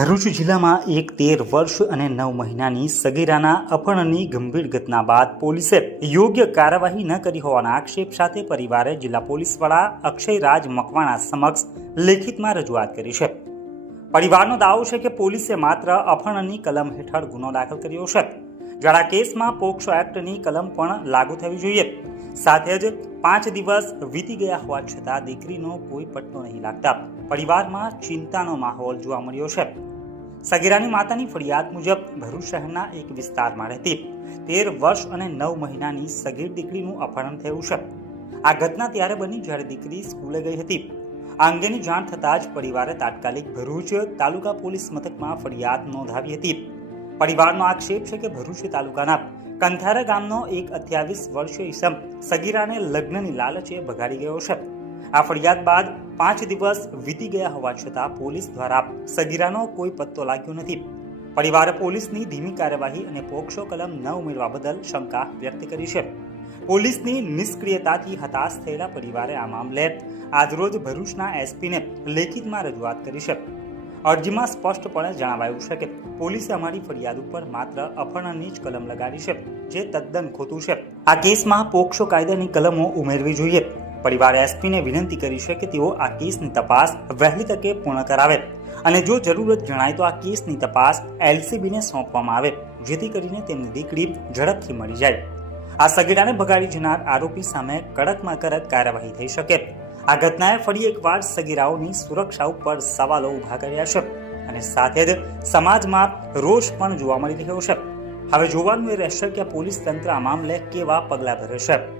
ભરૂચ જિલ્લામાં એક 13 વર્ષ અને 9 મહિનાની સગીરાના અપહરણની ગંભીર ઘટના બાદ પોલીસે યોગ્ય કાર્યવાહી ન કરી હોવાના આક્ષેપ સાથે પરિવારે જિલ્લા પોલીસ વડા અક્ષયરાજ મકવાણા સમક્ષ લેખિતમાં રજૂઆત કરી છે। પરિવારનો દાવો છે કે પોલીસે માત્ર અપહરણની કલમ હેઠળ ગુનો દાખલ કર્યો છે, જ્યારે આ કેસમાં પોક્સો એક્ટની કલમ પણ લાગુ થવી જોઈએ। સાથે જ 5 દિવસ વીતી ગયા હોવા છતાં દીકરીનો કોઈ પત્તો નહીં લાગતા પરિવારમાં ચિંતાનો માહોલ જોવા મળ્યો છે। સગીરાની માતાની ફરિયાદ મુજબ ભરૂચ શહેરના એક વિસ્તારમાં રહેતી 13 વર્ષ અને 9 મહિનાની સગીર દીકરીનું અપહરણ થયું છે। આ ઘટના ત્યારે બની જ્યારે દીકરી સ્કૂલે ગઈ હતી। આ અંગેની જાણ થતાં જ પરિવારે તાત્કાલિક ભરૂચ તાલુકા પોલીસ મથકમાં ફરિયાદ નોંધાવી હતી। પરિવારનો આક્ષેપ છે કે ભરૂચ તાલુકાના કંથારા ગામનો એક 28 વર્ષીય ઈસમ સગીરાને લગ્નની લાલચે ભગાડી ગયો છે। આ ફરિયાદ બાદ 5 દિવસ વીતી ગયા હોવા છતાં પોલીસ દ્વારા સગીરાનો કોઈ પત્તો લાગ્યો નથી। પરિવારે પોલીસની ધીમી કાર્યવાહી અને પોક્સો કલમ ન ઉમેરવા બદલ શંકા વ્યક્ત કરી છે। પોલીસની નિષ્ક્રિયતાથી હતાશ થયેલા પરિવારે આ મામલે આજરોજ ભરૂચના એસપીને લેખિતમાં રજૂઆત કરી છે। અરજીમાં સ્પષ્ટપણે જણાવાયું છે કે પોલીસે અમારી ફરિયાદ ઉપર માત્ર અપહરણની જ કલમ લગાડી છે, જે તદ્દન ખોટું છે। આ કેસમાં પોક્સો કાયદાની કલમો ઉમેરવી જોઈએ। પરિવારે એસપીને વિનંતી કરી છે કે તેઓ આ કેસની તપાસ વહેલી તકે પૂર્ણ કરાવે અને જો જરૂરત જણાય તો આ કેસની તપાસ એલસીબીને સોંપવામાં આવે, જેથી કરીને તેમની દીકરી ઝડપથી મળી જાય। આ સગીરાને ભગાડી જનાર આરોપી સામે કડકમાં કડક કાર્યવાહી થઈ શકે। આ ઘટનાએ ફરી એકવાર સગીરાઓની સુરક્ષા ઉપર સવાલો ઉભા કર્યા છે અને સાથે જ સમાજમાં રોષ પણ જોવા મળી રહ્યો છે। હવે જોવાનું એ રહેશે કે પોલીસ તંત્ર આ મામલે કેવા પગલાં ભરે છે।